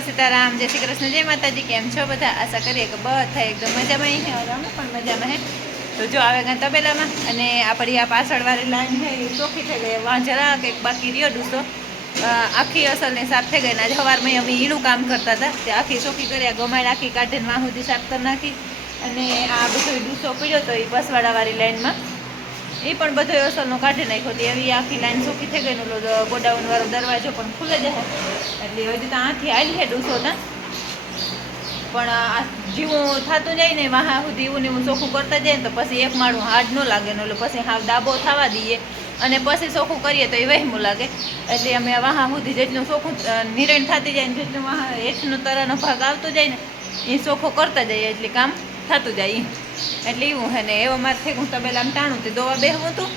સીતારામ, જય શ્રી કૃષ્ણ, જય માતાજી, કેમ છો બધા? આશા કરીએ કે બધા એકદમ મજામાં અને અમે પણ મજામાં હે. તો જો આવે ગયા તબેલામાં અને આપણી આ પાછળવાળી લાઈન છે એ ચોખ્ખી થઈ ગઈ. વાં જરા કંઈક બાકી રહ્યો ડૂસો. આખી અસલને સાફ થઈ ગઈ આજે સવારમાં અમે ઈનું કામ કરતા હતા. તે આખી ચોખ્ખી કર્યા ગમાડ આખી કાઢીને વાહુથી સાફ કરી નાખી. અને આ બધો ડૂસો પડ્યો તો એ બસવાળાવાળી લાઈનમાં. એ પણ બધો અસલનો કાઢી નાખ્યો હતી એવી આખી લાઈન ચોખ્ખી થઈ ગઈ ઓલો ગોડાઉન વાળો દરવાજો પણ ખુલે જાય એટલે હજી તો આથી આવી છે ડૂસો ના. પણ આ જીવું થતું જાય ને વાહા સુધી એવું ને એવું ચોખ્ખું કરતા જાય ને તો પછી એક માળું હાર્ડ ન લાગે ને ઓલું પછી હાવ દાબો થવા દઈએ. અને પછી ચોખ્ખું કરીએ તો એ વહેમું લાગે. એટલે અમે વાહા સુધી જેટલું ચોખ્ખું નિરણ થતી જાય ને જેટલું વાહા હેઠનો તરાનો ભાગ આવતો જાય ને એ ચોખ્ખો કરતા જઈએ એટલે કામ થતું જાય. એટલે એવું હે ને, એવો મારે થઈ હું તબેલામ ટાણું તે દોવા બેહવું હતું.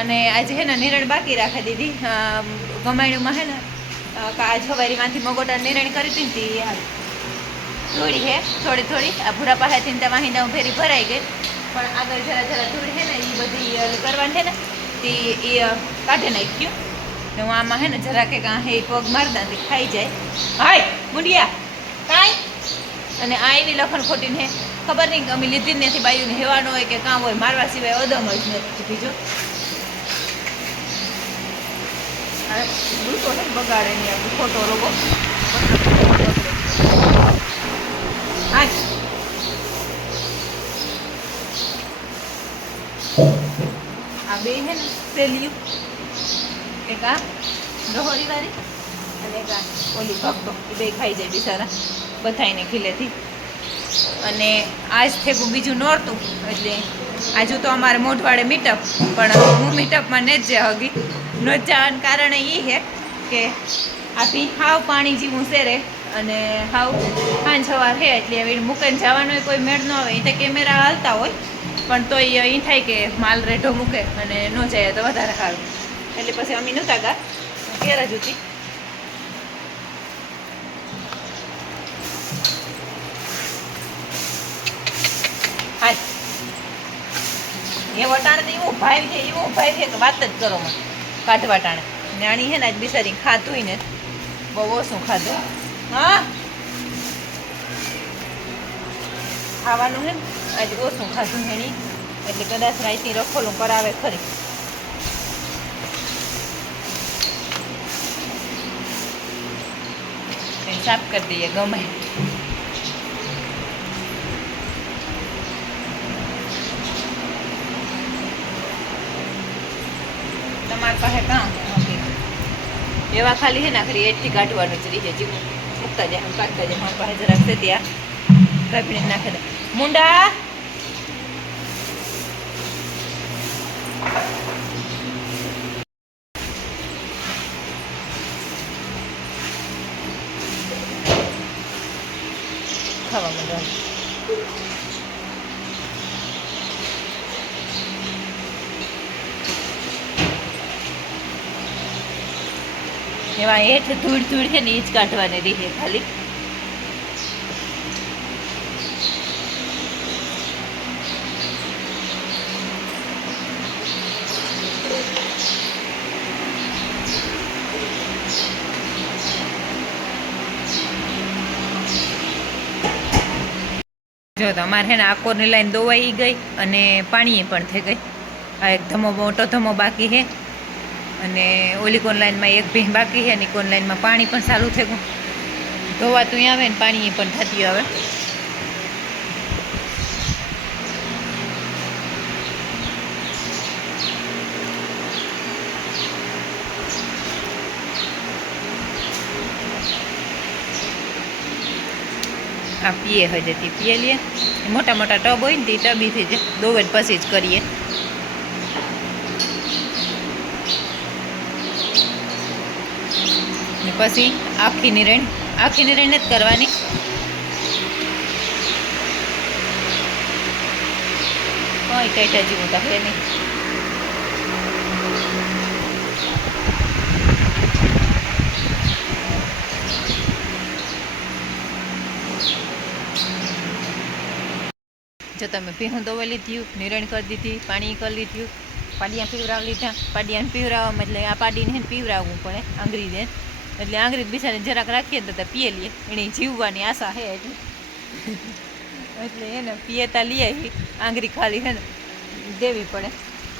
અને આજે હે ને, નિરણ બાકી રાખી દીધી. ગમાણીમાં હે ને આજ હવારીમાંથી મગોટા નિરણ કરી હતી ને થોડી હે, થોડી થોડી. આ ભૂરા પાસેથી ત્યાં વાહિંદા ફેરી ભરાઈ ગઈ. પણ આગળ જરા જરા ધૂળ હે ને એ બધી કરવાની છે ને, તે એ કાઢે નાખ્યું. ને હું આમાં હે ને જરા કે કાં હે, પગ મારતા ખાઈ જાય. હાય, મુંડિયા, કાંઈ? અને આ એવી લખણ ખોટીને ખબર નહીં અમે લીધી જ નથી બાયુને હેવાનો હોય કે કામ હોય, મારવા સિવાય અદમ જ નથી. બીજો? હે ને બગાડે નહીં આપણું, ખોટો રોગો. હા આ બે હે ને સેલિયું એક આ રહોરી વાળી અને એક આ ઓલી ભક્તો. એ બે ખાઈ જાય બિચારા. બધાને ખીલેથી. અને આજ થેગું બીજું નોરતું એટલે આજુ તો અમારે મોઢવાડે મીટઅપ પણ હું મીટઅપમાં ને જ હગી. ન જવાનું કારણ એ છે કે આપી હાવ પાણી જેવું શેરે અને હાવ પાંચ સવાર છે એટલે હવે મૂકીને જવાનો કોઈ મેળ ન આવે. એ તો કેમેરા હાલતા હોય, પણ તોય એ થાય કે માલ રેઢો મૂકે અને ન જાય તો વધારે સારું. એટલે પછી અમે નહોતા ગા, ઘેર જ હતી હાય એ વટાણે તો એવું ભાઈ છે, એવું ભાઈ છે કે વાત જ કરો મને. કાઢ વટાણે. નાની છે ને આજ બિચારી ખાધું ને. બહુ ઓછું ખાધું. હા? ખાવાનું છે ને, આજે ઓછું ખાધું એની એટલે કદાચ રાઈતી રખોલું કરાવે ખરી. સાફ કરી દઈએ ગમે. એવા ખાલી છે ને આખરી એટથી કાઢવાનું જ રહીએ જીવું મૂકતા જાય, હું કાઢતા જાય, મારા પાસે જરાક છે ત્યાં. કાપીને નાખે મુંડા! ખાવા માંડવાનું. એમાં હેઠ ધૂળ ધૂળ છે ને એ જ કાઢવાની રહી ખાલી. જો તમારે છે ને આકોરની લાઈન દોવાઈ ગઈ અને પાણીએ પણ થઈ ગઈ. આ એક ધમો મોટો ધમો બાકી છે. અને ઓલી કોન લાઈનમાં એક ભીં બાકી છે અને કોન લાઈનમાં પાણી પણ સારું થઈ ગયું ધોવાતું આવે ને પાણી પણ થતી આવે. આ પીએ હોય પીએ લઈએ મોટા મોટા ટબ હોય ને તે ટબીથી જ દોવે પછી જ કરીએ. પછી આખી નિરણ આખી નિરણ જ કરવાની. કોઈ કઈટા જેવું તો હે નહીં. જો તમે ભીહું દોવા લીધ્યું નિરણ કરી દીધી, પાણી કરી લીધું, પાડિયા પીવરાવ લીધા. પાડિયાને પીવરાવવા એટલે આ પાડીને પીવરાવવું પડે આંગળી એટલે આંગળી બીજાને જરાક રાખીએ તો પીએ લઈએ એની જીવવાની આશા છે એટલે. એટલે એને પીએતા લઈ આંગળી ખાલી છે દેવી પડે.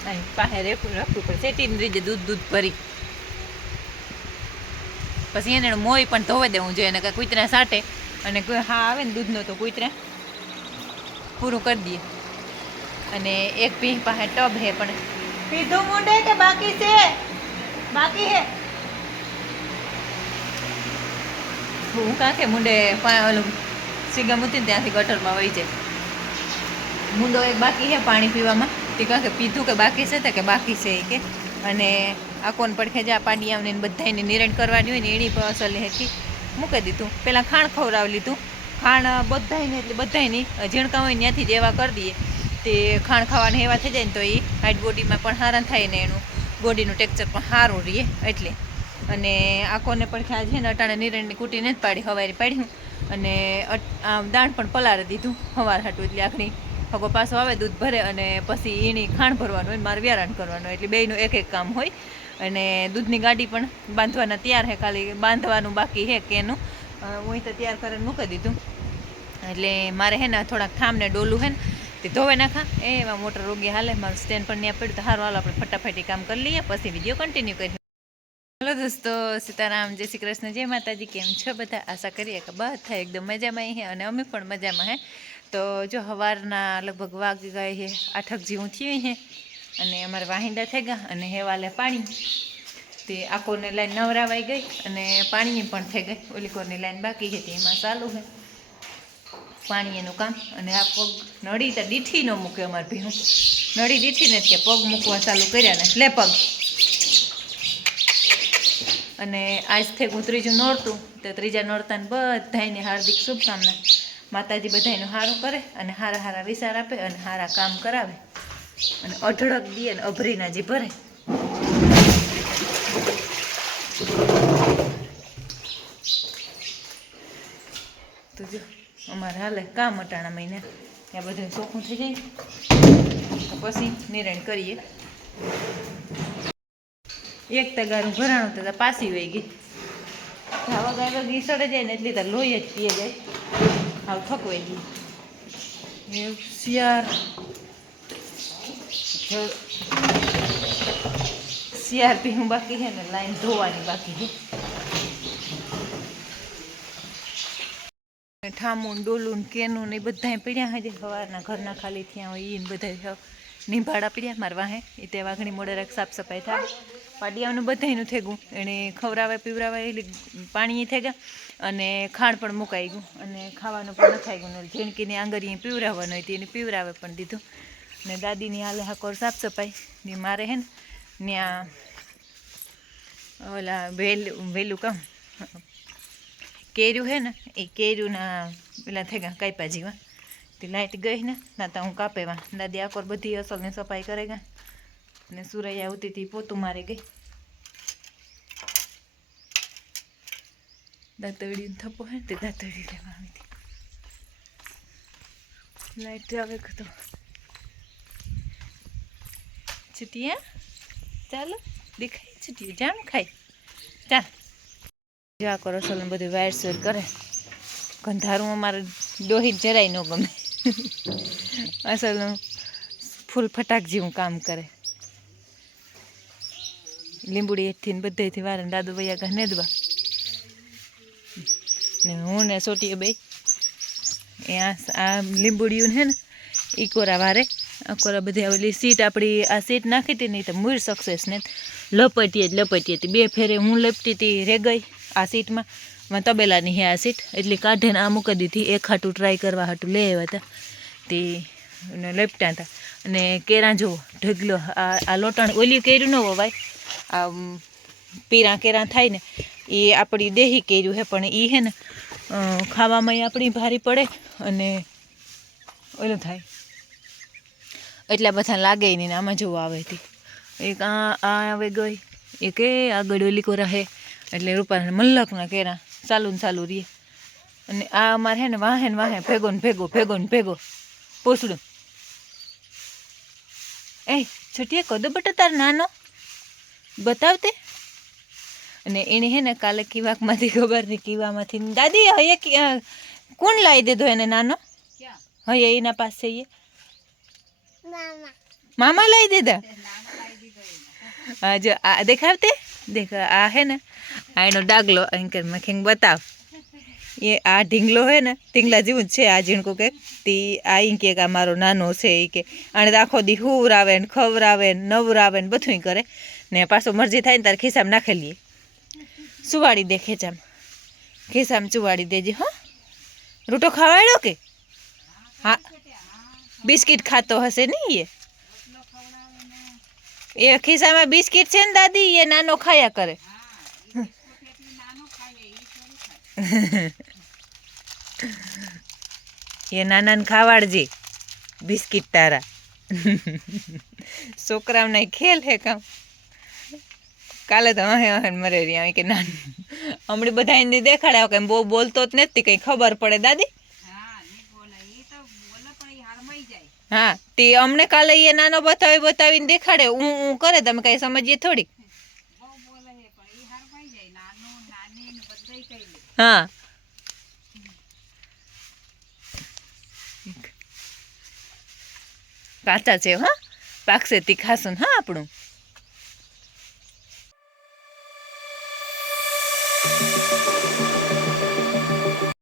અહીં પાસે રેખું રાખવું પડે. સેટીને રીતે દૂધ દૂધ ભરી. પછી એને મોય પણ ધોવે દેવું જોઈએ. એને કૂતરા સાટે. અને કોઈ હા આવે ને દૂધનો તો કૂતરા. પૂરું કરી દઈએ. અને એક ભી પાસે ટબ હે પણ. પીધું મૂંડે કે બાકી છે? બાકી હે? હું કાંખે મુંડે ઓલું સીગા મૂકીને ત્યાંથી ગટરમાં વહી જાય. મુંડો એક બાકી છે પાણી પીવામાં. તે કાંખે પીધું કે બાકી છે તો કે બાકી છે એ કે. અને આ કોણ પડખે જા પાડિયાને બધાને નિરણ કરવાની હોય ને એની અસલ હેઠી મૂકી દીધું. પહેલાં ખાણ ખવડાવી લીધું. ખાણ બધાયને એટલે બધાયની ઝીણકા હોય ત્યાંથી જ એવા કરી દઈએ. તે ખાણ ખાવાને એવા થઈ જાય ને તો એ હાઈટ બોડીમાં પણ સારા થાય ને એનું. બોડીનું ટેક્ચર પણ સારું રહે એટલે. અને આખોને પણ ખ્યાલ છે ને, અટાણે નિરણની કૂટીને જ પાડી, હવારી પાડ્યું. અને આમ દાણ પણ પલાળી દીધું, હવાર હાટું એટલે આખણી હગો પાછો આવે, દૂધ ભરે અને પછી એની ખાણ ભરવાનું હોય મારે વ્યારાણ કરવાનું એટલે બેયનું એક એક કામ હોય. અને દૂધની ગાડી પણ બાંધવાના તૈયાર છે, ખાલી બાંધવાનું બાકી છે કે એનું. હું તો તૈયાર કરીને મૂકી દીધું. એટલે મારે હે ને, થોડાક થામને ડોલું હે ને, તે ધોવે નાખા. એમાં મોટર રોગી હાલે, મારું સ્ટેન્ડ પણ ત્યાં પડ્યું, તો સારું હાલ, આપણે ફટાફટી કામ કરી લઈએ, પછી વીડિયો કન્ટિન્યુ કરીએ. હેલો દોસ્તો, સીતારામ, જય શ્રી કૃષ્ણ, જય માતાજી, કેમ છો બધા? આશા કરીએ કે બધા એકદમ મજામાં હે અને અમે પણ મજામાં હે. તો જો સવારના લગભગ વાગી ગઈ છે આઠક જેવું થયું હે અને અમારે વાહિંદા થઈ ગયા અને હેવાલે પાણી. તે આકોને લાઈન નવરાવાઈ ગઈ અને પાણીની પણ થઈ ગઈ. ઓલી કોરની લાઈન બાકી છે એમાં ચાલુ છે પાણી એનું કામ અને આ પગ નળી તો દીઠી ન મૂકે અમારે ભીનું નળી દીઠી ને કે પગ મૂકવા ચાલુ કર્યા ને. લે પગ. અને આજથી હું ત્રીજું નોરતું, તો ત્રીજા નોરતાને બધાને હાર્દિક શુભકામના. માતાજી બધાયનું સારું કરે અને સારા સારા વિચાર આપે અને સારા કામ કરાવે. અને અઢળક દે અને અભરીના જે ભરે. તો જો, અમારે હાલે કામ અટાણા મહિને. ત્યાં બધું ચોખ્ખું થઈ જાય. પછી નિર્ણય કરીએ. એક તગારું ભરાણું તો પાસી વહી ગઈ. ધાવા ગાય ઘીસડે જાય ને એટલી તો લોહી જ પીએ જાય. હાવ થકવાઈ ગઈ. શિયાર શિયાર પીવું બાકી છે ને લાઈન ધોવાની બાકી છે. ઠામું ડોલું ને કેનું ને બધા બધાય પડ્યા હજી સવારના ઘરના ખાલી થયા હોય એ બધા નિભાડા પડ્યા મારવા વાહે. એ તે વાઘણી મોડે રાખ સાફ સફાઈ થાય. પાડિયાનું બધાયનું થઈ ગયું. એને ખવડાવે પીવડાવે એટલે પાણી થઈ ગયા અને ખાણ પણ મુકાઈ ગયું. અને ખાવાનું પણ નખાઈ ગયું. ઝીણકીને આંગળી પીવરાવવાનું હોય તેને પીવરાવે પણ દીધું. ને દાદીની હાલે હાકોર સાફ સફાઈ. ને મારે હે ને ત્યાં, ઓલા વેલું વેલું કામ, કેર્યું હે ને, એ કેર્યુંના પેલા થઈ ગયા કાપ્યા જીવા. તે લાઇટ ગઈ ને, ના તો હું કાપેવા દાદી આકોર બધી અસલની સફાઈ કરે ગયા. ને સુરૈયા આવતી હતી, પોતું મારી ગઈ. દાંતડીને થપ્પો હે તે દાંતડી લેવા આવી હતી. લાઈટ આવે તો છૂટીએ ચાલો, દેખાય છૂટીએ જામ ખાય. ચાલ. જોવા કરો સલન બધું વાયર શેર કરે. ગંધારું અમારે દોહી જરાય ન ગમે. અસલનું ફૂલ ફટાક જેવું કામ કરે. લીંબુડી એકથી ને બધેથી વારે દાદુ ભૈયા ઘર નેદવા. ને હું ને સોટીએ બે. એ આ લીંબુડિયું ને એ કોરા વારે. કોરા બધી ઓલી સીટ આપણી આ સીટ નાખી હતી નહીં તો મૂળ સક્સેસ ને. લપટીએ જ લપટીએ હતી બે ફેરે હું લપટી હતી રે ગઈ આ સીટમાં. તબેલાની હે આ સીટ. એટલે કાઢીને આ મૂકી દીધી. એક હાટું ટ્રાય કરવા હાટું લઈ આવ્યા હતા તે લપટ્યા હતા અને કેરા જુઓ ઢગલો, આ લોટાણ ઓલી કેર્યું ન વવાય આ પીરા કેરા થાય ને એ આપણી દેહી કેર્યું હે, પણ એ હે ને ખાવામાં આપણી ભારી પડે અને ઓલું થાય. એટલા બધા લાગે નહીં ને આમાં જોવા આવે હતી એક આ આ આવે ગઈ એ આગળ ઓલી કોરા હે, એટલે રૂપાના મલ્લકના કેરા, ચાલુ ને ચાલુ રહીએ અને આ અમારે હે ને વાહે ને વાહે ભેગો ને ભેગો ભેગો ને ભેગો પોસડું એ છોટીએ કદો બટા તાર નાનો? બતાવતે? અને એને હે ને કાલે કીવાકમાંથી ખબર નહીં કીવામાંથી દાદી હવે કોણ લાવી દીધો એને નાનો? હવે એના પાસે એ મામા. લાવી દીધા? હા જો આ દેખાવતે? દેખ આ હે ને આ એનો ડાગલો અહીં કે મેં બતાવ. એ આ ઢીંગલો હે ને ઢીંગલા જેવું જ છે આ ઝીણકું કે. તી આ કે આ મારો નાનો છે એ કે. અને તો આખો દી હુવરાવે ને ખવરાવે ને નવરાવે ને બધું કરે. ને પાછો મરજી થાય ને તારે ખિસ્સામાં નાખી લઈએ. સુવાડી દે ખેંચામ ખિસ્સામાં ચુવાડી દેજે, હો. રૂટો ખવાડ્યો કે? હા. બિસ્કિટ ખાતો હશે ને એ? એ ખિસ્સામાં બિસ્કિટ છે ને દાદી, એ નાનો ખાયા કરે. એ નાનાને ખાવાડજે, બિસ્કિટ તારા. છોકરાઓને ખેલ હે કામ. કાલે તો હે હે મરે રહ્યા કે ના. હમણાં બધા એને દેખાડ્યા કે બહુ બોલતો જ નથી કંઈ ખબર પડે દાદી? હા તે અમને કાલે એ નાનો બતાવી બતાવીને દેખાડે. હું હું કરે તમે કઈ સમજીએ થોડીક? હા. કાચા છે હા. પાકશે તી ખાશું હા આપણું.